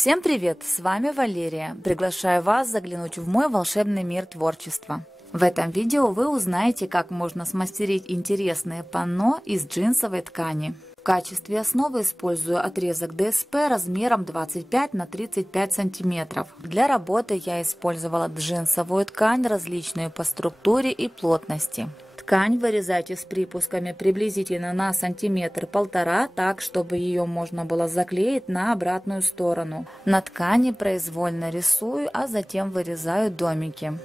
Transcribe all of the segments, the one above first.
Всем привет! С вами Валерия. Приглашаю вас заглянуть в мой волшебный мир творчества. В этом видео вы узнаете, как можно смастерить интересные панно из джинсовой ткани. В качестве основы использую отрезок ДСП размером 25 на 35 сантиметров. Для работы я использовала джинсовую ткань, различную по структуре и плотности. Ткань вырезайте с припусками приблизительно на сантиметр-полтора, так, чтобы ее можно было заклеить на обратную сторону. На ткани произвольно рисую, а затем вырезаю домики.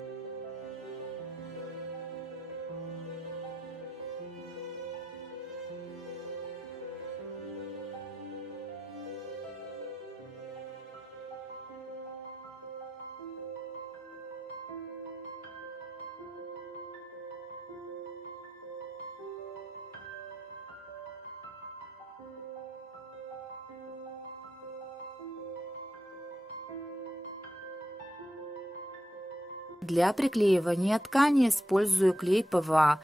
Для приклеивания ткани использую клей ПВА.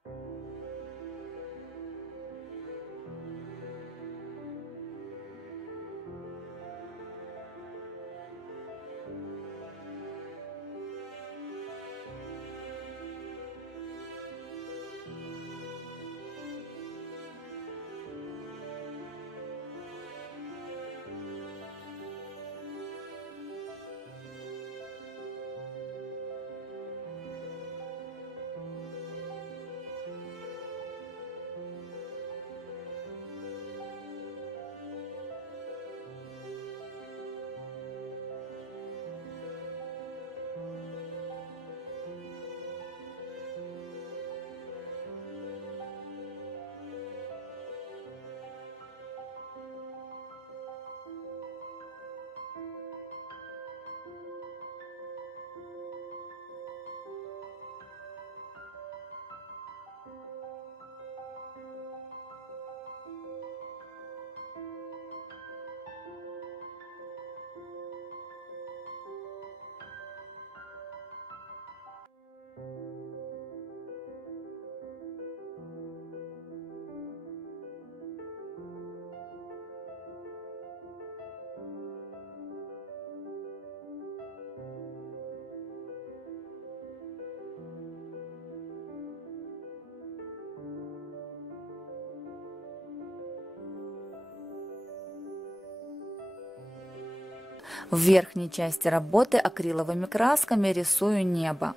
В верхней части работы акриловыми красками рисую небо.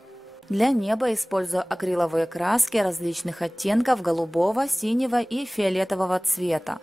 Для неба использую акриловые краски различных оттенков голубого, синего и фиолетового цвета.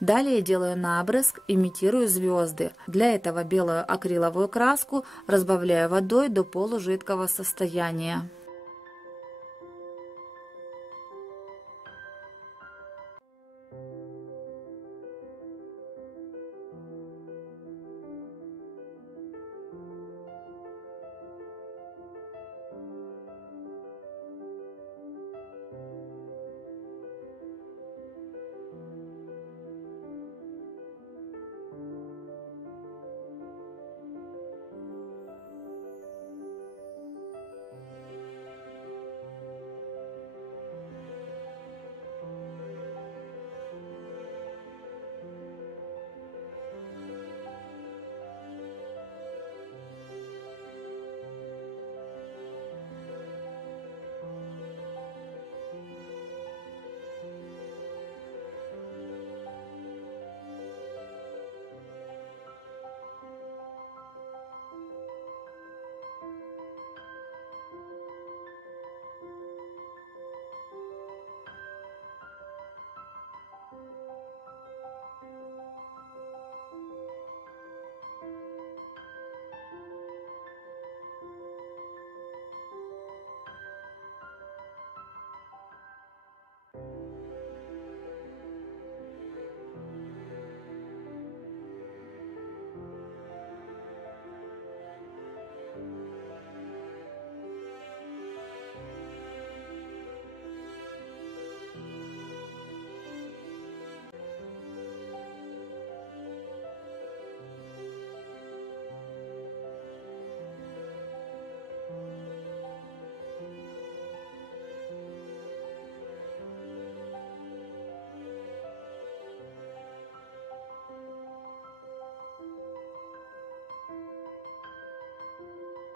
Далее делаю набрызг, имитирую звезды. Для этого белую акриловую краску разбавляю водой до полужидкого состояния.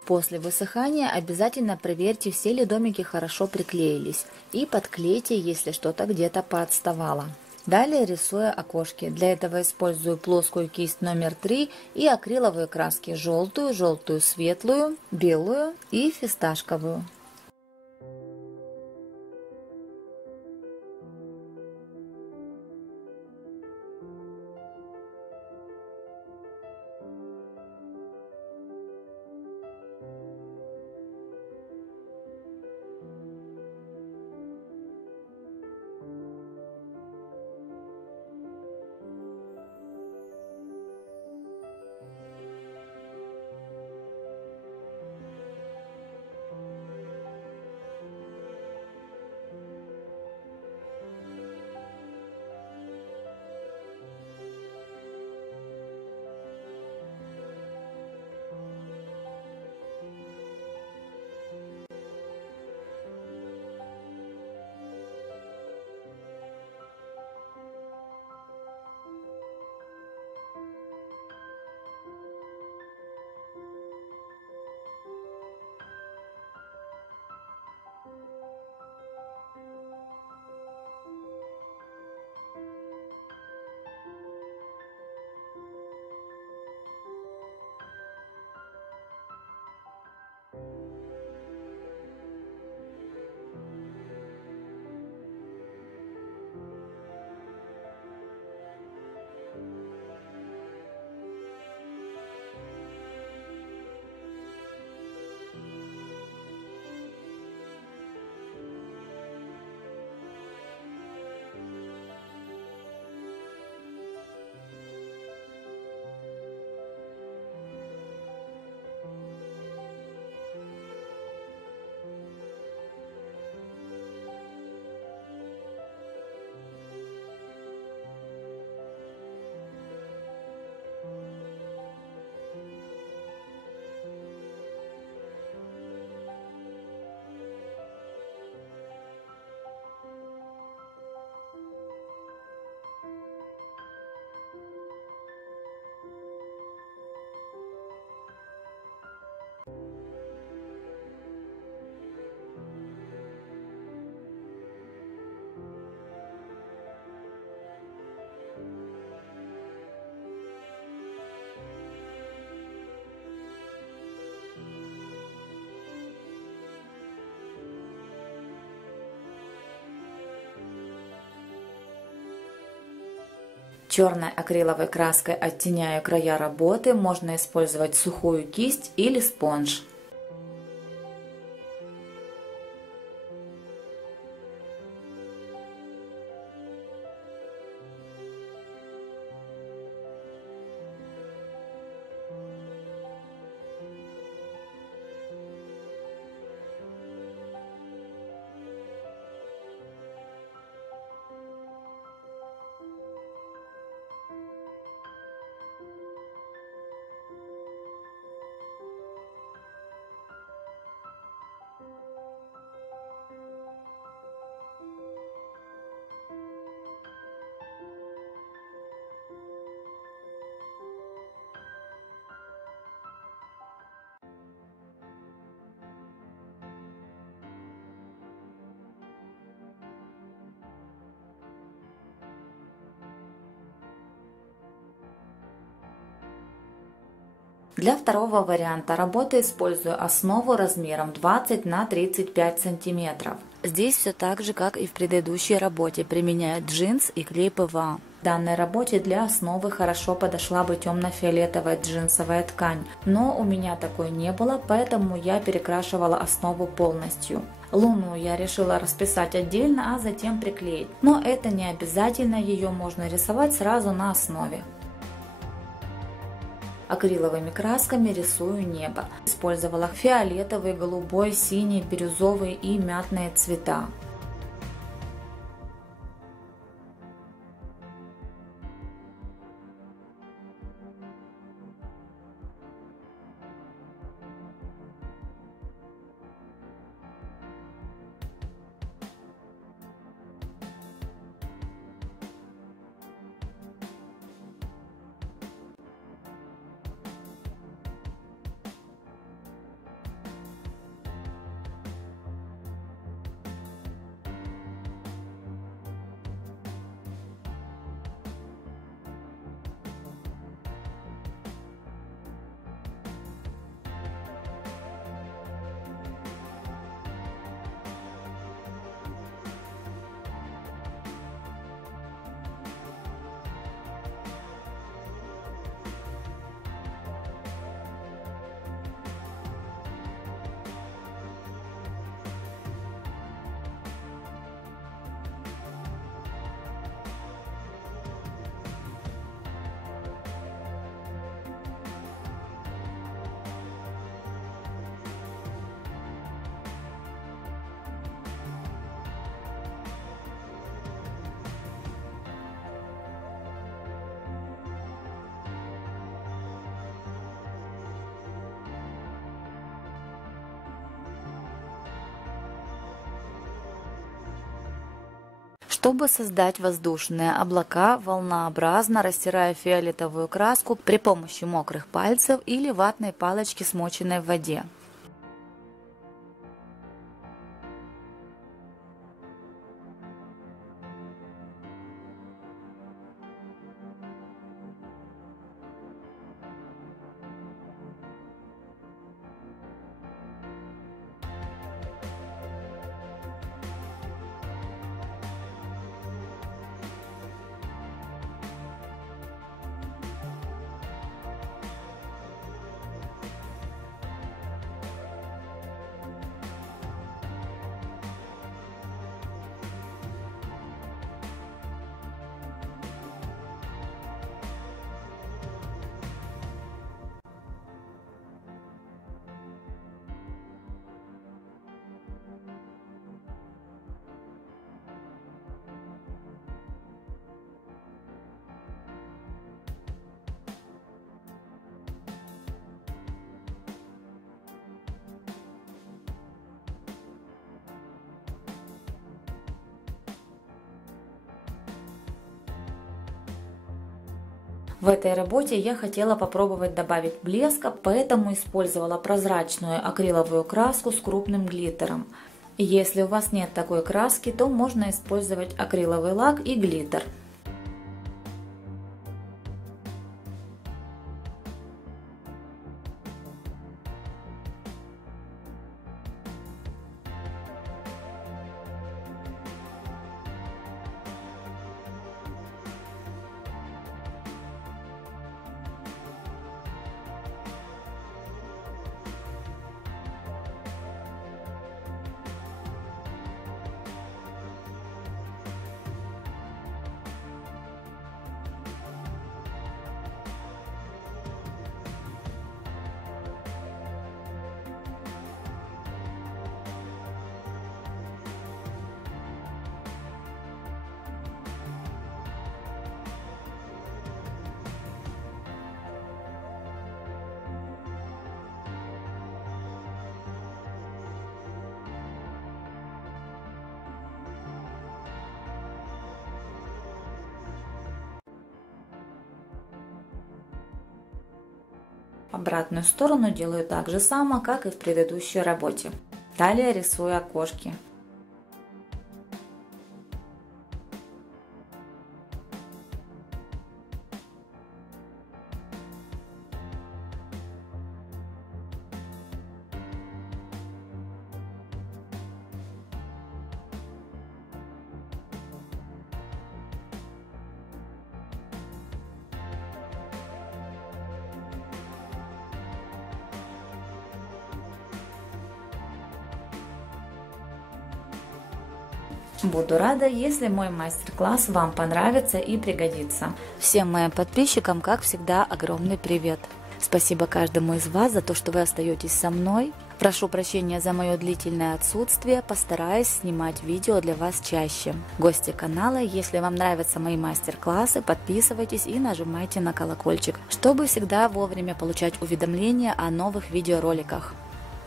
После высыхания обязательно проверьте, все ли домики хорошо приклеились, и подклейте, если что-то где-то поотставало. Далее рисую окошки. Для этого использую плоскую кисть номер 3 и акриловые краски желтую, желтую светлую, белую и фисташковую. Черной акриловой краской оттеняю края работы, можно использовать сухую кисть или спонж. Для второго варианта работы использую основу размером 20 на 35 сантиметров. Здесь все так же, как и в предыдущей работе, применяю джинс и клей ПВА. В данной работе для основы хорошо подошла бы темно-фиолетовая джинсовая ткань, но у меня такой не было, поэтому я перекрашивала основу полностью. Луну я решила расписать отдельно, а затем приклеить, но это не обязательно, ее можно рисовать сразу на основе. Акриловыми красками рисую небо. Использовала фиолетовый, голубой, синий, бирюзовый и мятные цвета. Чтобы создать воздушные облака, волнообразно растираю фиолетовую краску при помощи мокрых пальцев или ватной палочки, смоченной в воде. В этой работе я хотела попробовать добавить блеска, поэтому использовала прозрачную акриловую краску с крупным глиттером. Если у вас нет такой краски, то можно использовать акриловый лак и глиттер. Обратную сторону делаю так же само, как и в предыдущей работе. Далее рисую окошки. Буду рада, если мой мастер-класс вам понравится и пригодится. Всем моим подписчикам, как всегда, огромный привет. Спасибо каждому из вас за то, что вы остаетесь со мной. Прошу прощения за мое длительное отсутствие, постараюсь снимать видео для вас чаще. Гости канала, если вам нравятся мои мастер-классы, подписывайтесь и нажимайте на колокольчик, чтобы всегда вовремя получать уведомления о новых видеороликах.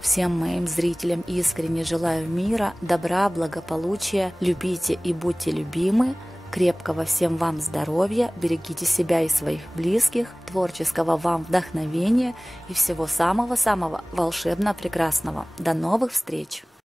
Всем моим зрителям искренне желаю мира, добра, благополучия, любите и будьте любимы, крепкого всем вам здоровья, берегите себя и своих близких, творческого вам вдохновения и всего самого-самого волшебно прекрасного. До новых встреч!